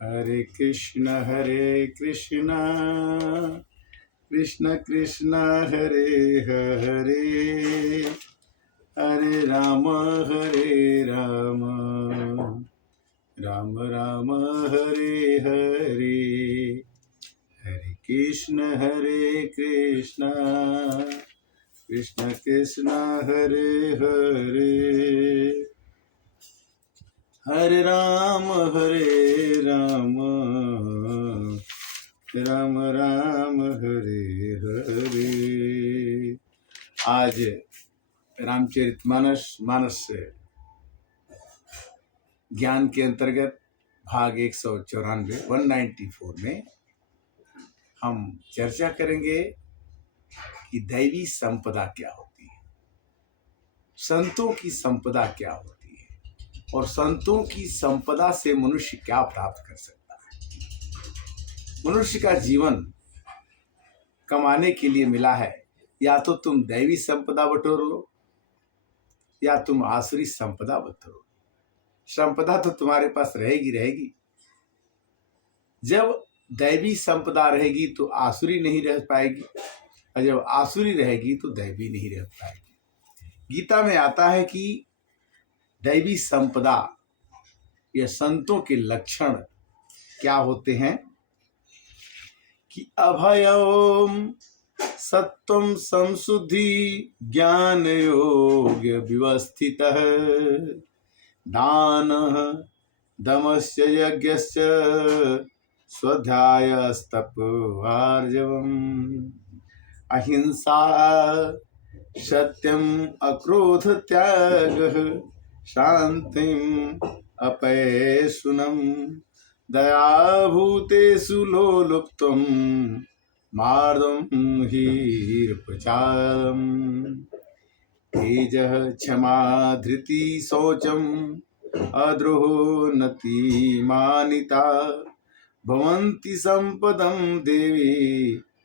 हरे कृष्ण कृष्ण कृष्ण हरे हरे, हरे राम राम राम हरे हरे। हरे कृष्ण कृष्ण कृष्ण हरे हरे, हरे राम राम राम हरे हरे। आज रामचरितमानस मानस ज्ञान के अंतर्गत भाग 194 में हम चर्चा करेंगे कि दैवी संपदा क्या होती है, संतों की संपदा क्या होती है, और संतों की संपदा से मनुष्य क्या प्राप्त कर सकता है। मनुष्य का जीवन कमाने के लिए मिला है, या तो तुम दैवी संपदा बटोर लो या तुम आसुरी संपदा बटोरो। संपदा तो तुम्हारे पास रहेगी। जब दैवी संपदा रहेगी तो आसुरी नहीं रह पाएगी, और जब आसुरी रहेगी तो दैवी नहीं रह पाएगी। गीता में आता है कि दैवी संपदा या संतों के लक्षण क्या होते हैं कि अभयम सत्वम संशुद्धि ज्ञान योग व्यवस्थित दान दमस्य यज्ञस्य स्वाध्यायस्तप आर्जवम् अहिंसा सत्यम अक्रोध त्याग शांतिम अपैशुनम दया भूतेषु लोलुप्तम मार्दम हीर्पचारम तेजः क्षमा धृति शौचम अद्रोहो नतिमानिता भवन्ति संपदं देवी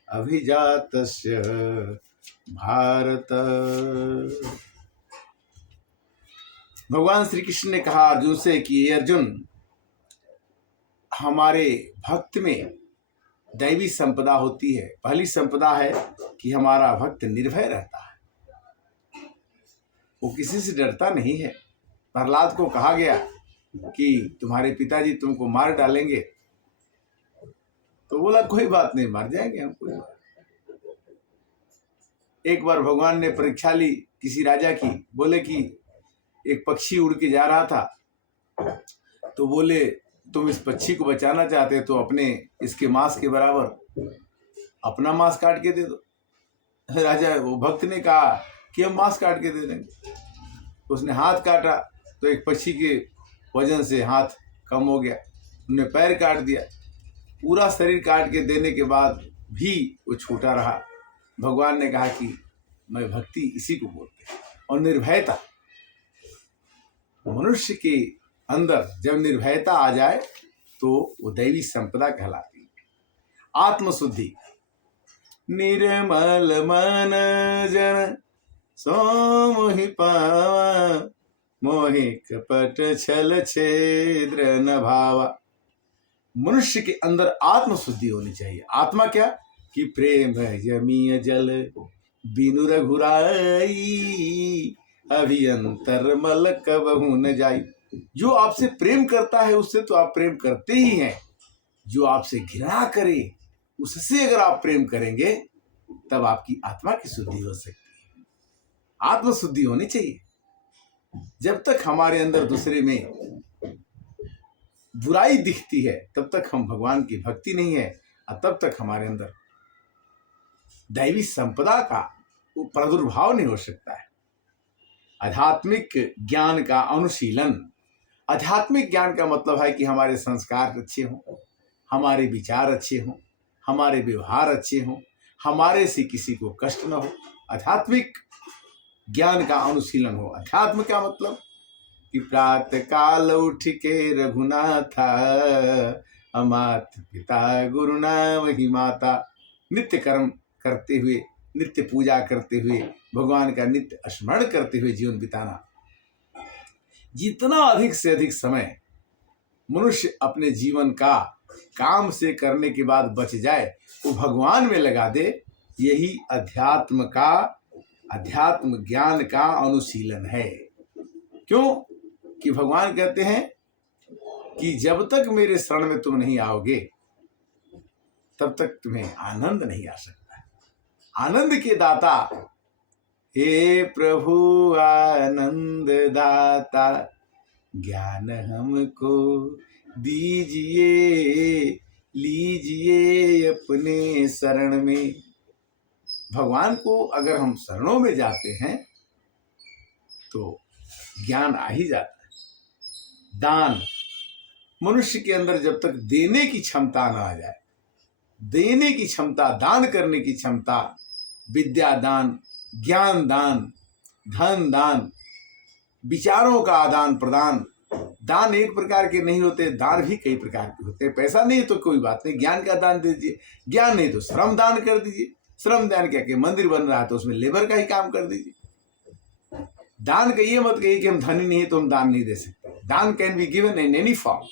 अभिजातस्य भारत। भगवान श्री कृष्ण ने कहा अर्जुन से कि अर्जुन, हमारे भक्त में दैवी संपदा होती है। पहली संपदा है कि हमारा भक्त निर्भय रहता है, वो किसी से डरता नहीं है। प्रहलाद को कहा गया कि तुम्हारे पिताजी तुमको मार डालेंगे, तो बोला कोई बात नहीं, मार जाएंगे हम, कोई बात। एक बार भगवान ने परीक्षा ली किसी राजा की, बोले कि एक पक्षी उड़ के जा रहा था, तो बोले तुम इस पक्षी को बचाना चाहते तो अपने इसके मांस के बराबर अपना मांस काट के दे दो। राजा वो भक्त ने कहा कि हम मांस काट के दे देंगे। उसने हाथ काटा तो एक पक्षी के वजन से हाथ कम हो गया, उन्हें पैर काट दिया, पूरा शरीर काट के देने के बाद भी वो छूटा रहा। भगवान ने कहा कि मैं भक्ति इसी को बोलते हैं। और निर्भयता, मनुष्य के अंदर जब निर्भयता आ जाए तो वो दैवी संपदा कहलाती है। आत्मशुद्धि, निर्मल मन जन सो मोहि पावा, मोहि कपट छल छेद्र न भावा। मनुष्य के अंदर आत्मशुद्धि होनी चाहिए। आत्मा क्या कि प्रेम यमीय जल बिनु रघुराई, अभियंतर मल कबहु न जाई। जो आपसे प्रेम करता है उससे तो आप प्रेम करते ही हैं। जो आपसे घृणा करे उससे अगर आप प्रेम करेंगे तब आपकी आत्मा की शुद्धि हो सकती है। आत्मशुद्धि होनी चाहिए। जब तक हमारे अंदर दूसरे में बुराई दिखती है तब तक हम भगवान की भक्ति नहीं है, और तब तक हमारे अंदर दैवी संपदा का प्रादुर्भाव नहीं हो सकता है। आध्यात्मिक ज्ञान का अनुशीलन। आध्यात्मिक ज्ञान का मतलब है कि हमारे संस्कार अच्छे हों, हमारे विचार अच्छे हों, हमारे व्यवहार अच्छे हों, हमारे से किसी को कष्ट न हो। आध्यात्मिक ज्ञान का अनुशीलन हो। अध्यात्म क्या मतलब कि प्रातः काल उठ के रघुनाथा, अमात पिता गुरु नाम ही माता। नित्य कर्म करते हुए, नित्य पूजा करते हुए, भगवान का नित्य स्मरण करते हुए जीवन बिताना। जितना अधिक से अधिक समय मनुष्य अपने जीवन का काम से करने के बाद बच जाए, वो भगवान में लगा दे, यही अध्यात्म ज्ञान का अनुशीलन है। क्यों कि भगवान कहते हैं कि जब तक मेरे शरण में तुम नहीं आओगे तब तक तुम्हें आनंद नहीं आ सकता। आनंद के दाता, हे प्रभु आनंद दाता, ज्ञान हमको दीजिए, लीजिए अपने शरण में। भगवान को अगर हम शरणों में जाते हैं तो ज्ञान आ ही जाता है। दान, मनुष्य के अंदर जब तक देने की क्षमता ना आ जाए, देने की क्षमता, दान करने की क्षमता, विद्या दान, ज्ञान दान, धन दान, विचारों का आदान प्रदान, दान एक प्रकार के नहीं होते, दान भी कई प्रकार के होते हैं। पैसा नहीं तो कोई बात नहीं, ज्ञान का दान दे दीजिए, ज्ञान नहीं तो श्रम दान कर दीजिए। श्रम दान क्या कि मंदिर बन रहा है तो उसमें लेबर का ही काम कर दीजिए। दान का ये मत कहिए कि हम धनी नहीं तो हम दान नहीं दे सकते। दान can be given in any form.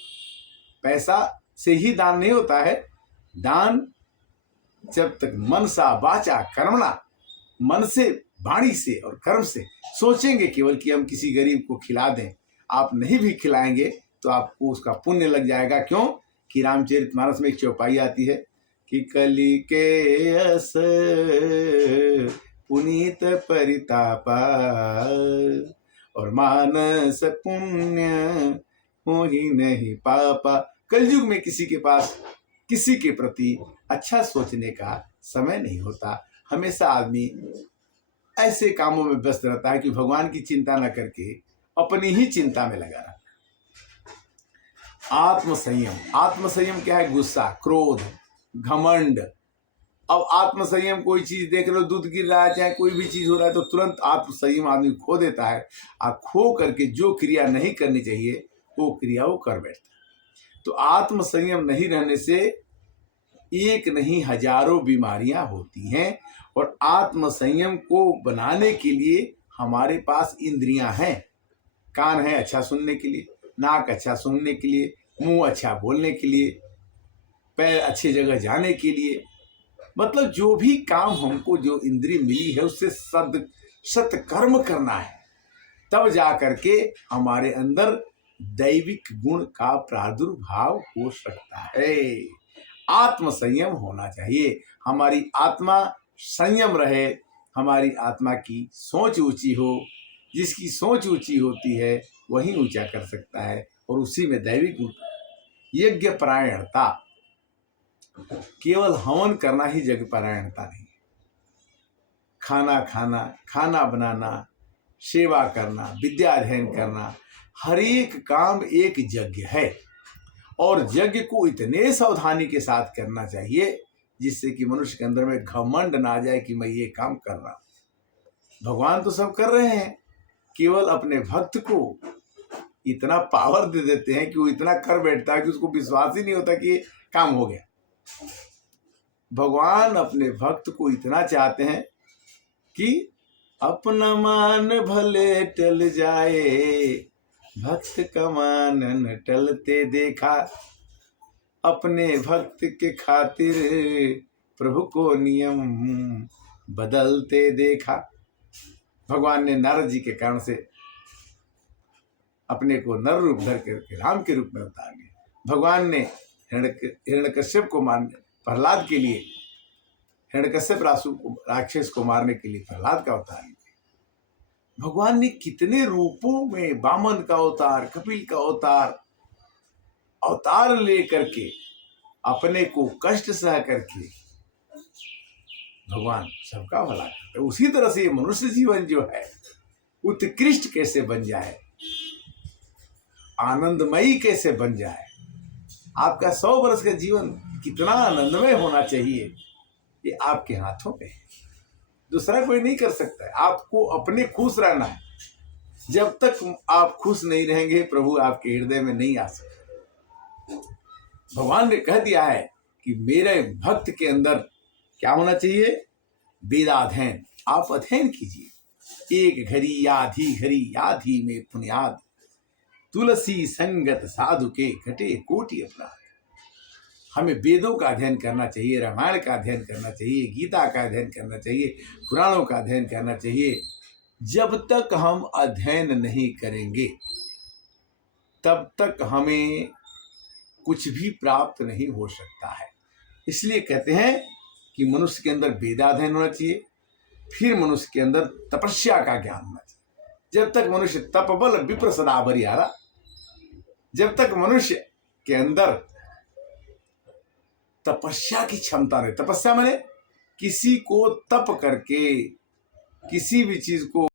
पैसा से ही दान नहीं होता है। दान जब तक मन सा वाचा कर्मणा, मन से, वाणी से और कर्म से सोचेंगे केवल कि हम किसी गरीब को खिला दें, आप नहीं भी खिलाएंगे तो आपको उसका पुण्य लग जाएगा। क्यों कि रामचरितमानस में एक चौपाई आती है कि कली के अस पुनीत परितापा और मानस पुण्य हो ही नहीं पापा। कलयुग में किसी के पास किसी के प्रति अच्छा सोचने का समय नहीं होता। हमेशा आदमी ऐसे कामों में व्यस्त रहता है कि भगवान की चिंता न करके अपनी ही चिंता में लगा रहता है। आत्मसंयम, आत्मसंयम क्या है? गुस्सा, क्रोध, घमंड। अब आत्मसंयम, कोई चीज देख लो, दूध गिर रहा है, चाहे कोई भी चीज हो रहा है तो तुरंत आत्मसंयम आदमी खो देता है। और खो करके जो क्रिया नहीं करनी चाहिए वो क्रिया वो कर बैठता है। तो आत्मसंयम नहीं रहने से एक नहीं हजारों बीमारियां होती हैं। और आत्मसंयम को बनाने के लिए हमारे पास इंद्रियां हैं। कान है अच्छा सुनने के लिए, नाक अच्छा सुनने के लिए, मुंह अच्छा बोलने के लिए, पैर अच्छी जगह जाने के लिए। मतलब जो भी काम हमको, जो इंद्रिय मिली है उससे सत कर्म करना है, तब जा करके हमारे अंदर दैविक गुण का प्रादुर्भाव हो सकता है। आत्मसंयम होना चाहिए। हमारी आत्मा संयम रहे, हमारी आत्मा की सोच ऊंची हो। जिसकी सोच ऊंची होती है वही ऊंचा कर सकता है और उसी में दैविक गुण। यज्ञ परायणता, केवल हवन करना ही यज्ञ परायणता नहीं। खाना खाना, खाना बनाना, सेवा करना, विद्या अध्ययन करना, हर एक काम एक यज्ञ है। और यज्ञ को इतने सावधानी के साथ करना चाहिए जिससे कि मनुष्य के अंदर में घमंड ना आ जाए कि मैं ये काम कर रहा हूं। भगवान तो सब कर रहे हैं, केवल अपने भक्त को इतना पावर दे देते हैं कि वो इतना कर बैठता है कि उसको विश्वास ही नहीं होता कि ये काम हो गया। भगवान अपने भक्त को इतना चाहते हैं कि अपना मान भले टल जाए, भक्त का मान न टलते देखा। अपने भक्त के खातिर प्रभु को नियम बदलते देखा। भगवान ने नारद जी के कारण से अपने को नर रूप धर करके राम के रूप में उतार लिया। भगवान ने हिरण्यकश्यप को मारने, प्रहलाद के लिए, हिरण्यकश्यप राक्षस को मारने के लिए प्रहलाद का अवतार लिया। भगवान ने कितने रूपों में, वामन का अवतार, कपिल का अवतार लेकर के अपने को कष्ट सह करके भगवान सबका भला करते। उसी तरह से ये मनुष्य जीवन जो है उत्कृष्ट कैसे बन जाए, आनंदमयी कैसे बन जाए। आपका 100 वर्ष का जीवन कितना आनंदमय होना चाहिए, ये आपके हाथों पे है। दूसरा कोई नहीं कर सकता है। आपको अपने खुश रहना है। जब तक आप खुश नहीं रहेंगे प्रभु आपके हृदय में नहीं आ सकते। भगवान ने कह दिया है कि मेरे भक्त के अंदर क्या होना चाहिए? वेदाध्ययन। आप अध्ययन कीजिए। एक घड़ी आधी घड़ी आधी में पुण्याद। तुलसी संगत साधु के घटे कोटि अपराध। हमें वेदों का अध्ययन करना चाहिए, रामायण का अध्ययन करना चाहिए, गीता का अध्ययन करना चाहिए, पुराणों का अध्ययन करना चाहिए। जब तक हम अध्ययन नहीं करेंगे तब तक हमें कुछ भी प्राप्त नहीं हो सकता है। इसलिए कहते हैं कि मनुष्य के अंदर वेदाध्ययन होना चाहिए, फिर मनुष्य के अंदर तपस्या का ज्ञान होना चाहिए। जब तक मनुष्य तपबल विप्र सदा बरियारा, जब तक मनुष्य के अंदर तपस्या की क्षमता नहीं, तपस्या माने किसी को तप करके किसी भी चीज को